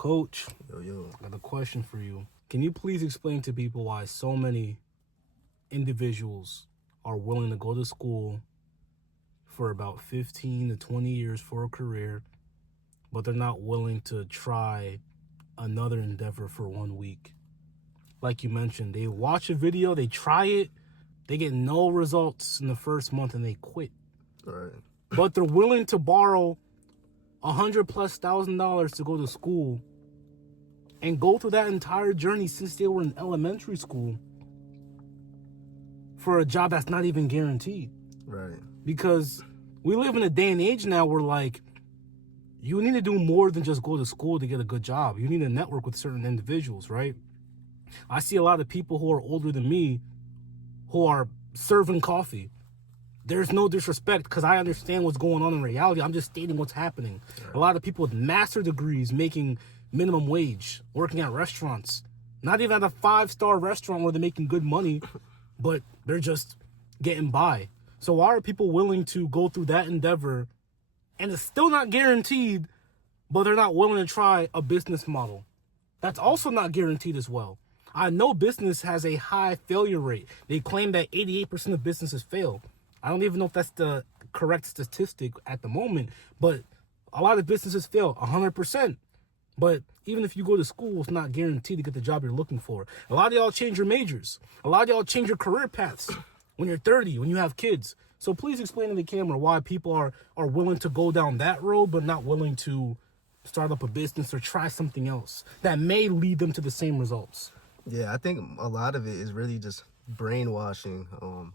Coach, Yo. I got a question for you. Can you please explain to people why so many individuals are willing to go to school for about 15 to 20 years for a career, but they're not willing to try another endeavor for 1 week? Like you mentioned, they watch a video, they try it, they get no results in the first month and they quit. Right. But they're willing to borrow $100,000+ to go to school and go through that entire journey since they were in elementary school for a job that's not even guaranteed. Right. Because we live in a day and age now where, like, you need to do more than just go to school to get a good job. You need to network with certain individuals, right? I see a lot of people who are older than me who are serving coffee. There's no disrespect because I understand what's going on in reality. I'm just stating what's happening. Right. A lot of people with master degrees making minimum wage, working at restaurants, not even at a 5-star restaurant where they're making good money, but they're just getting by. So why are people willing to go through that endeavor and it's still not guaranteed, but they're not willing to try a business model that's also not guaranteed as well? I know business has a high failure rate. They claim that 88% of businesses fail. I don't even know if that's the correct statistic at the moment, but a lot of businesses fail 100%. But even if you go to school, it's not guaranteed to get the job you're looking for. A lot of y'all change your majors. A lot of y'all change your career paths when you're 30, when you have kids. So please explain to the camera why people are willing to go down that road, but not willing to start up a business or try something else that may lead them to the same results. Yeah, I think a lot of it is really just brainwashing.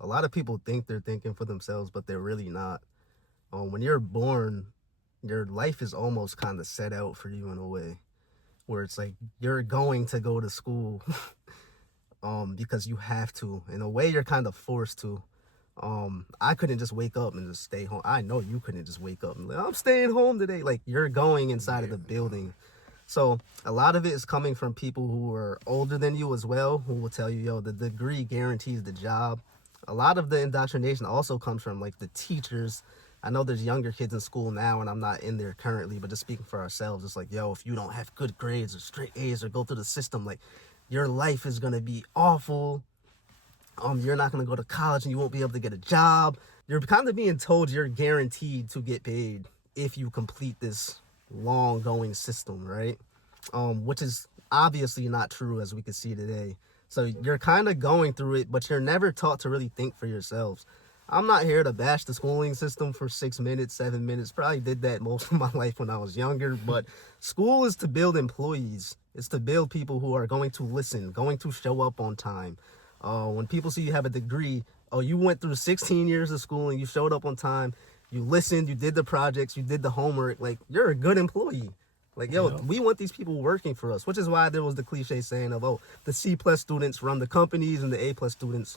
A lot of people think they're thinking for themselves, but they're really not. When you're born, your life is almost kind of set out for you in a way, where it's like you're going to go to school because you have to. In a way, you're kind of forced to. I couldn't just wake up and just stay home. I know you couldn't just wake up and like, I'm staying home today. Like, you're going inside of the building. So a lot of it is coming from people who are older than you as well, who will tell you, yo, the degree guarantees the job. A lot of the indoctrination also comes from, like, the teachers. I know there's younger kids in school now, and I'm not in there currently, but just speaking for ourselves, it's like, yo, if you don't have good grades or straight A's or go through the system, like, your life is going to be awful. You're not going to go to college and you won't be able to get a job. You're kind of being told you're guaranteed to get paid if you complete this long-going system, right? Which is obviously not true, as we can see today. So you're kind of going through it, but you're never taught to really think for yourselves. I'm not here to bash the schooling system for 6 minutes, 7 minutes. Probably did that most of my life when I was younger, but school is to build employees. It's to build people who are going to listen, going to show up on time. When people see you have a degree, oh, you went through 16 years of schooling, you showed up on time, you listened, you did the projects, you did the homework, like, you're a good employee. Like, yo, we want these people working for us, which is why there was the cliche saying of, oh, the C+ students run the companies and the A+ students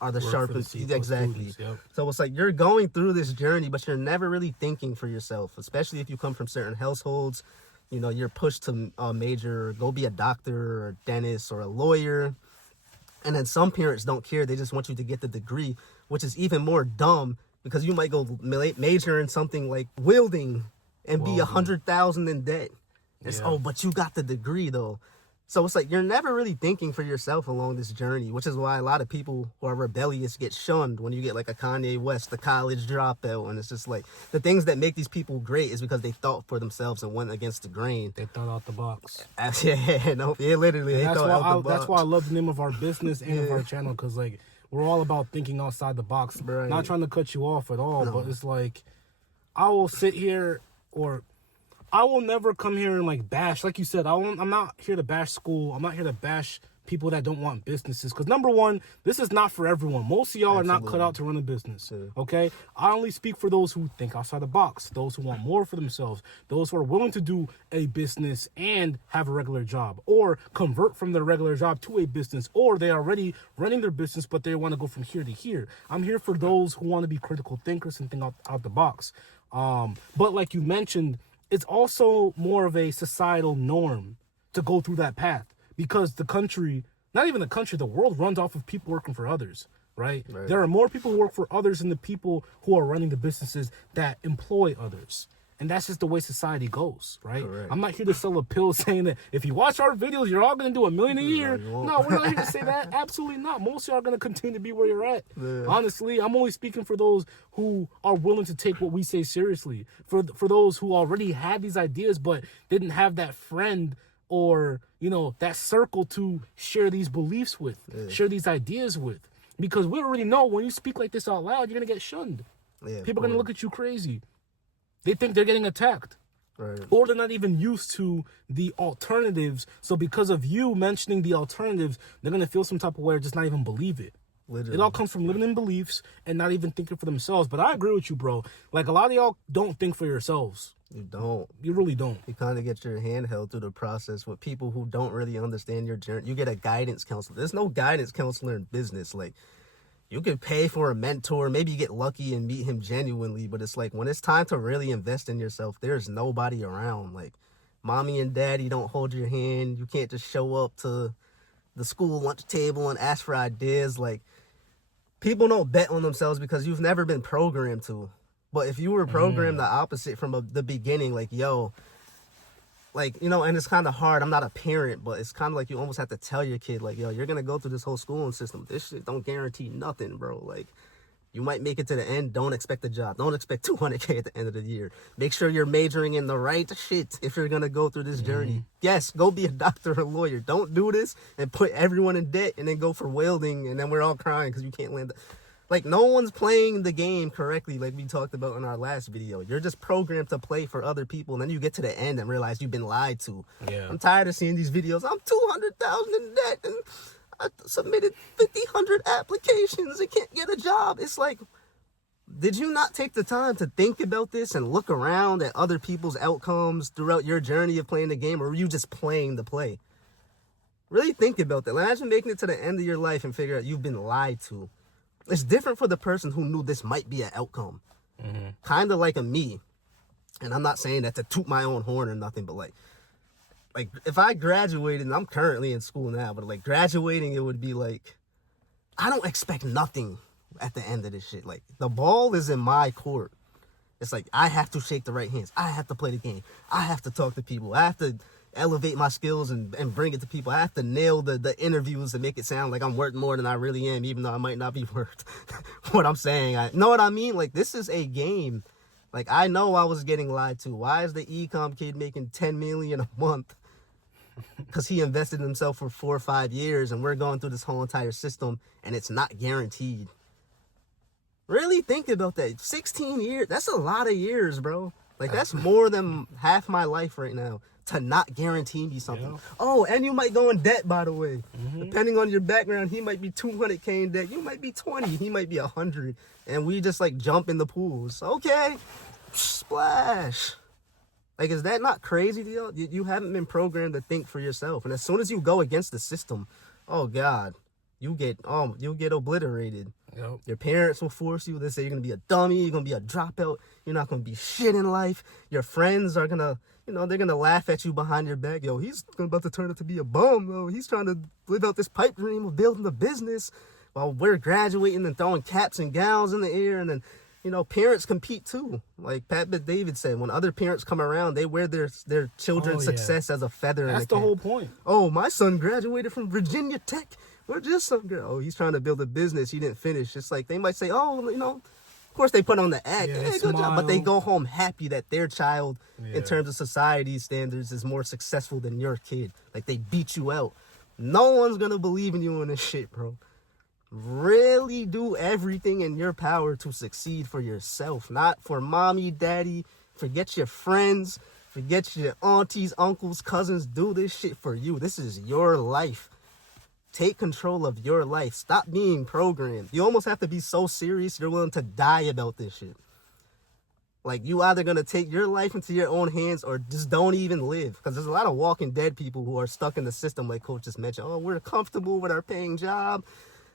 are the sharpest. Exactly. Students, yep. So it's like you're going through this journey, but you're never really thinking for yourself, especially if you come from certain households. You know, you're pushed to major, go be a doctor or a dentist or a lawyer. And then some parents don't care. They just want you to get the degree, which is even more dumb because you might go major in something like welding and be 100,000 in debt. It's, oh, but you got the degree though. So it's like you're never really thinking for yourself along this journey, which is why a lot of people who are rebellious get shunned when you get like a Kanye West, the college dropout. And it's just like the things that make these people great is because they thought for themselves and went against the grain. They thought out the box. Literally. They thought out the box. That's why I love the name of our business and of our channel, because like we're all about thinking outside the box. Right. Not trying to cut you off at all, but it's like I will sit here or I will never come here and like bash. Like you said, I'm not here to bash school. I'm not here to bash people that don't want businesses. Because number one, this is not for everyone. Most of y'all are not cut out to run a business. Okay? I only speak for those who think outside the box. Those who want more for themselves. Those who are willing to do a business and have a regular job. Or convert from their regular job to a business. Or they are already running their business, but they want to go from here to here. I'm here for those who want to be critical thinkers and think out the box. But like you mentioned, it's also more of a societal norm to go through that path because the country, not even the country, the world runs off of people working for others, right? There are more people who work for others than the people who are running the businesses that employ others. And that's just the way society goes, right? Correct. I'm not here to sell a pill saying that if you watch our videos, you're all going to do $1 million a year. you won't. No, we're not here to say that. Absolutely not. Most of y'all are going to continue to be where you're at. Yeah. Honestly, I'm only speaking for those who are willing to take what we say seriously. For those who already had these ideas but didn't have that friend or, you know, that circle to share these beliefs with, share these ideas with. Because we already know when you speak like this out loud, you're going to get shunned. Yeah, People are going to look at you crazy. They think they're getting attacked. Right. Or they're not even used to the alternatives. So because of you mentioning the alternatives, they're going to feel some type of way or just not even believe it. Literally. It all comes from living in beliefs and not even thinking for themselves. But I agree with you, bro. Like, a lot of y'all don't think for yourselves. You don't. You really don't. You kind of get your hand held through the process with people who don't really understand your journey. You get a guidance counselor. There's no guidance counselor in business. Like, you could pay for a mentor. Maybe you get lucky and meet him genuinely. But it's like when it's time to really invest in yourself, there's nobody around. Like, mommy and daddy don't hold your hand. You can't just show up to the school lunch table and ask for ideas. Like, people don't bet on themselves because you've never been programmed to. But if you were programmed the opposite from the beginning, like, yo, like, you know, and it's kind of hard. I'm not a parent, but it's kind of like you almost have to tell your kid, like, yo, you're going to go through this whole schooling system. This shit don't guarantee nothing, bro. Like, you might make it to the end. Don't expect a job. Don't expect $200K at the end of the year. Make sure you're majoring in the right shit if you're going to go through this journey. Yes, go be a doctor or a lawyer. Don't do this and put everyone in debt and then go for welding and then we're all crying because you can't land. Like, no one's playing the game correctly like we talked about in our last video. You're just programmed to play for other people, and then you get to the end and realize you've been lied to. Yeah. I'm tired of seeing these videos. I'm $200,000 in debt, and I submitted 100 applications and can't get a job. It's like, did you not take the time to think about this and look around at other people's outcomes throughout your journey of playing the game, or were you just playing the play? Really think about that. Imagine making it to the end of your life and figure out you've been lied to. It's different for the person who knew this might be an outcome. Kind of like a me. And I'm not saying that to toot my own horn or nothing, but like if I graduated, and I'm currently in school now, but like graduating, it would be like, I don't expect nothing at the end of this shit. Like, the ball is in my court. It's like, I have to shake the right hands. I have to play the game. I have to talk to people. I have to elevate my skills and bring it to people. I have to nail the interviews and make it sound like I'm worth more than I really am, even though I might not be worth what I'm saying. I know what I mean? Like, this is a game. Like, I know I was getting lied to. Why is the e-com kid making $10 million a month? Because he invested in himself for 4 or 5 years, and we're going through this whole entire system, and it's not guaranteed. Really think about that. 16 years, that's a lot of years, bro. Like, that's more than half my life right now to not guarantee me something. Yeah. Oh, and you might go in debt, by the way. Depending on your background, he might be 200K in debt. You might be 20. He might be 100. And we just, like, jump in the pools. Okay. Splash. Like, is that not crazy to you? You haven't been programmed to think for yourself. And as soon as you go against the system, oh, God, you'll get obliterated. Yep. Your parents will force you. They say you're going to be a dummy. You're going to be a dropout. You're not going to be shit in life. Your friends are going to, you know, they're going to laugh at you behind your back. Yo, he's about to turn out to be a bum. Yo, he's trying to live out this pipe dream of building a business while we're graduating and throwing caps and gowns in the air. And then, you know, parents compete too. Like Pat David said, when other parents come around, they wear their children's success as a feather. That's the whole point. Oh, my son graduated from Virginia Tech. Where's your son go? Oh, he's trying to build a business. He didn't finish. It's like they might say, oh, you know, of course they put on the act. Yeah, hey, good job. But they go home happy that their child, in terms of society standards, is more successful than your kid. Like, they beat you out. No one's going to believe in you in this shit, bro. Really do everything in your power to succeed for yourself, not for mommy, daddy. Forget your friends. Forget your aunties, uncles, cousins. Do this shit for you. This is your life. Take control of your life. Stop being programmed. You almost have to be so serious you're willing to die about this shit. Like, you either going to take your life into your own hands or just don't even live. Because there's a lot of walking dead people who are stuck in the system, like Coach just mentioned. Oh, we're comfortable with our paying job.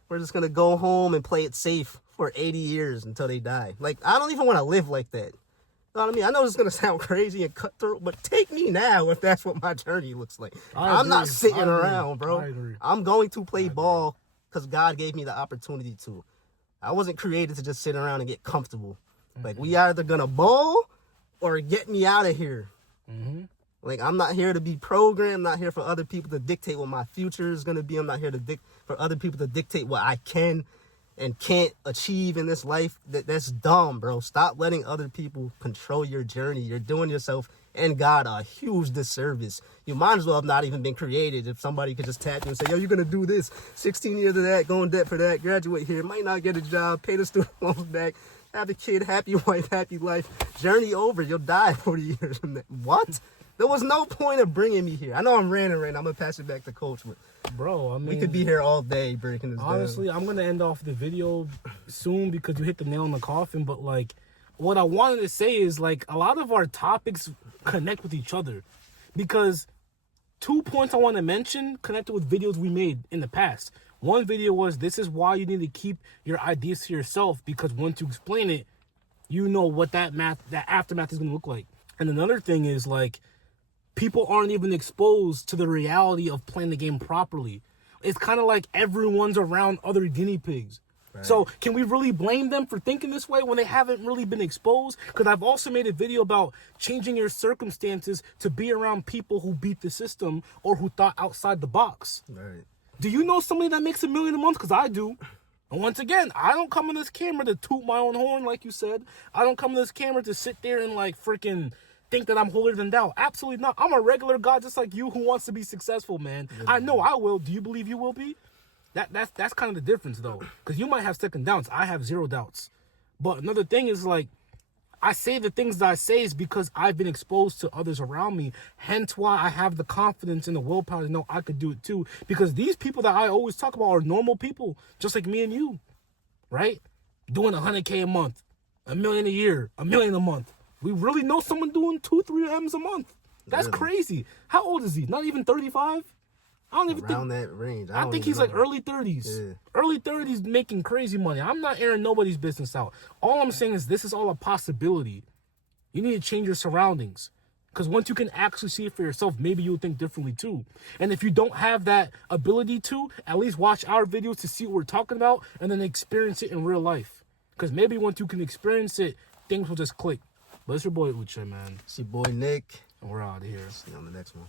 We're just going to go home and play it safe for 80 years until they die. Like, I don't even want to live like that. You know what I mean? I know this is going to sound crazy and cutthroat, but take me now if that's what my journey looks like. I'm not sitting around, bro. I'm going to play ball because God gave me the opportunity to. I wasn't created to just sit around and get comfortable. Like, we either going to ball or get me out of here. Mm-hmm. Like, I'm not here to be programmed. I'm not here for other people to dictate what my future is going to be. I'm not here to for other people to dictate what I can and can't achieve in this life. That's dumb, bro. Stop letting other people control your journey. You're doing yourself and God a huge disservice. You might as well have not even been created if somebody could just tap you and say, yo, you're going to do this. 16 years of that, go in debt for that, graduate here, might not get a job, pay the student loans back, have a kid, happy wife, happy life. Journey over. You'll die 40 years from that. What? There was no point of bringing me here. I know I'm ranting right now. I'm going to pass it back to Coach. But bro, I mean, we could be here all day breaking this honestly, down. I'm going to end off the video soon because you hit the nail in the coffin. But, like, what I wanted to say is, like, a lot of our topics connect with each other. Because 2 points I want to mention connected with videos we made in the past. One video was, this is why you need to keep your ideas to yourself, because once you explain it, you know what that aftermath is going to look like. And another thing is, like, people aren't even exposed to the reality of playing the game properly. It's kind of like everyone's around other guinea pigs. Right. So can we really blame them for thinking this way when they haven't really been exposed? Because I've also made a video about changing your circumstances to be around people who beat the system or who thought outside the box. Right. Do you know somebody that makes $1 million a month? Because I do. And once again, I don't come on this camera to toot my own horn, like you said. I don't come on this camera to sit there and, like, freaking think that I'm holier than thou. Absolutely not. I'm a regular guy just like you who wants to be successful, man. Yeah. I know I will. Do you believe you will be? That's kind of the difference, though. Because you might have second doubts. I have zero doubts. But another thing is, like, I say the things that I say is because I've been exposed to others around me. Hence why I have the confidence and the willpower to know I could do it too. Because these people that I always talk about are normal people, just like me and you, right? Doing $100K a month, $1 million a year, $1 million a month. We really know someone doing 2-3 M's a month. That's really crazy. How old is he? Not even 35? I don't even around that range. I think he's like early 30s. Yeah. Early 30s making crazy money. I'm not airing nobody's business out. All I'm saying is this is all a possibility. You need to change your surroundings. Because once you can actually see it for yourself, maybe you'll think differently too. And if you don't have that ability to, at least watch our videos to see what we're talking about and then experience it in real life. Because maybe once you can experience it, things will just click. But it's your boy Uche, man. It's your boy Nick. And we're out of here. See you on the next one.